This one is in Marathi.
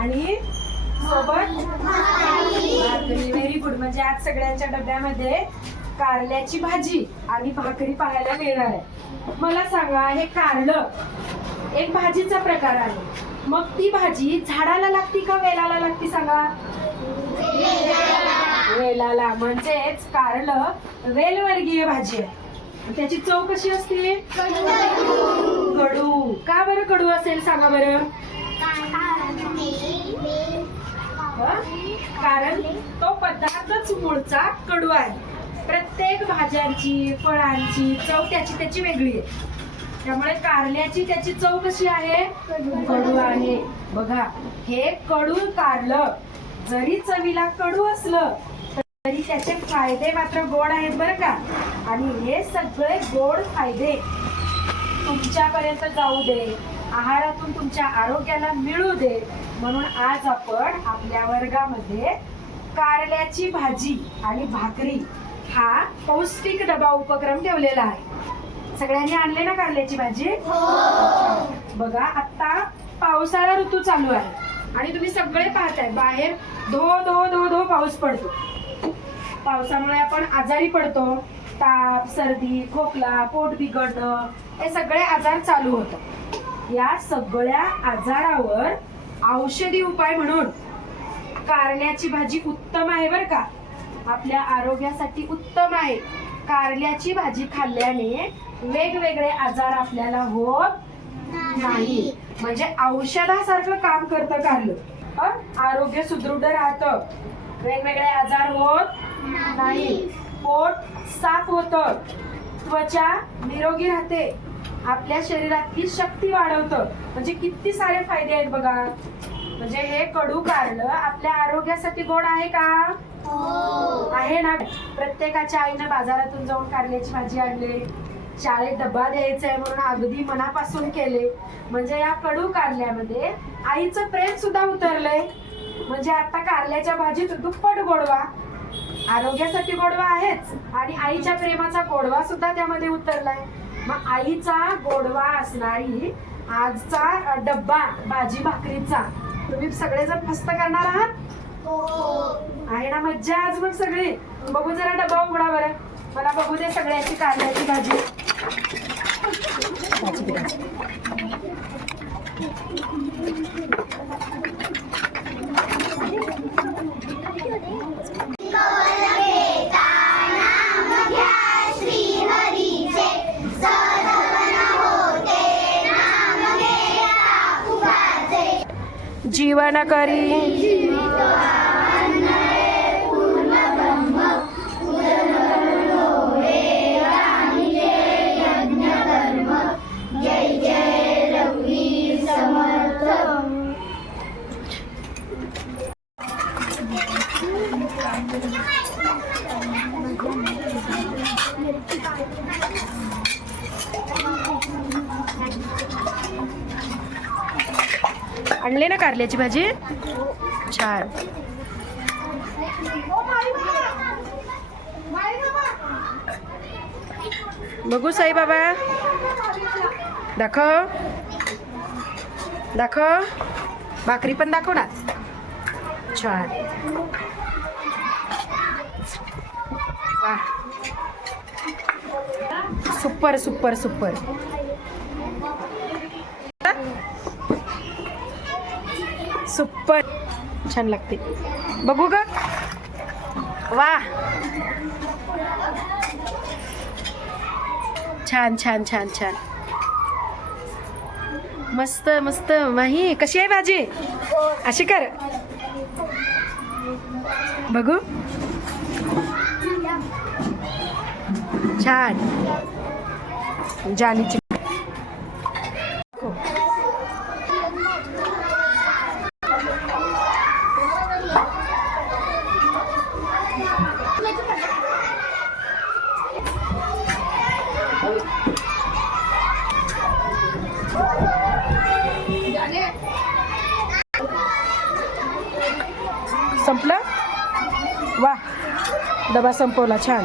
आणि सोबत भाकरी. Very good. म्हणजे आज सगळ्यांच्या डब्यामध्ये कारल्याची भाजी आणि भाकरी पाहायला मिळणार आहे. मला सांगा, हे कारलं एक भाजीचा प्रकार आहे, मग ती भाजी झाडाला लागती का वेलाला लागती सांगा? वेलाला. म्हणजेच कारलं वेलवर्गीय भाजी आहे. त्याची चव कशी असते? कडू. का बरं कडू असेल सांगा बरं? कारण तो पदार्थच मूळचा कडू आहे. प्रत्येक भाज्यांची फळांची चव त्याची वेगळी आहे. त्यामुळे कारल्याची त्याची चव कशी आहे? कडू आहे. बघा, हे कडू कारलं जरी चवीला कडू असलं तरी त्याचे फायदे मात्र गोड आहेत बरं का. आणि हे सगळे गोड फायदे तुमच्यापर्यंत जाऊ दे, आहारातून तुमच्या आरोग्याला मिळू दे, म्हणून आज आपण आपल्या वर्गामध्ये कारल्याची भाजी आणि भाकरी हा पौष्टिक डबा उपक्रम ठेवलेला आहे. सगळ्यांनी आणले ना कारल्याची भाजी? बघा, आता पावसाळा ऋतू चालू आहे आणि तुम्ही सगळे पाहताय बाहेर धो धो धो धो पाऊस पडतो. पावसामुळे आपण आजारी पडतो. ताप, सर्दी, खोकला, पोट बिघडणं हे सगळे आजार चालू होतात. या सगळ्या आजारावर औषधी उपाय म्हणून कारल्याची भाजी उत्तम आहे बरं का. आपल्या आरोग्यासाठी उत्तम आहे. कारल्याची भाजी खाल्ल्याने वेगवेगळे आजार आपल्याला होत नाही. म्हणजे औषधासारखं काम करतं कारलं. आरोग्य सुदृढ राहतं, वेगवेगळे आजार होत नाही, पोट साफ होतं, त्वचा निरोगी राहते, आपल्या शरीरातली शक्ती वाढवतं. म्हणजे किती सारे फायदे आहेत बघा. म्हणजे हे कडू कारलं आपल्या आरोग्यासाठी गोड आहे का? आहे ना. प्रत्येकाच्या आईनं बाजारातून जाऊन कारल्याची भाजी आणली, शाळेत डबा द्यायचा आहे म्हणून अगदी मनापासून केले. म्हणजे या कडू कारल्यामध्ये आईचं प्रेम सुद्धा उतरलंय. म्हणजे आता कारल्याच्या भाजीत दुप्पट गोडवा, आरोग्यासाठी गोडवा आहेच आणि आईच्या प्रेमाचा गोडवा सुद्धा त्यामध्ये उतरलाय. मग आईचा गोडवा असणारी आजचा डब्बा भाजी भाकरीचा तुम्ही सगळेजण फस्त करणार आहात? आहे ना मज्जा आज? मग सगळे बघू, जरा डब्बा उघडा बरं, मला बघू दे सगळ्याची कारल्याची भाजी. जीवन करी आणले ना कारल्याची भाजी? छान. बघू साई बाबा, दाखव दाखव, भाकरी पण दाखव ना. छान. वा, सुपर सुपर सुपर. सुपर छान लागते. बघू ग. वा, छान छान छान छान. मस्त मस्त. माही कशी आहे भाजी? अशी कर. बघू. छान. जालीची संपलं. वा, डबा संपवला. छान.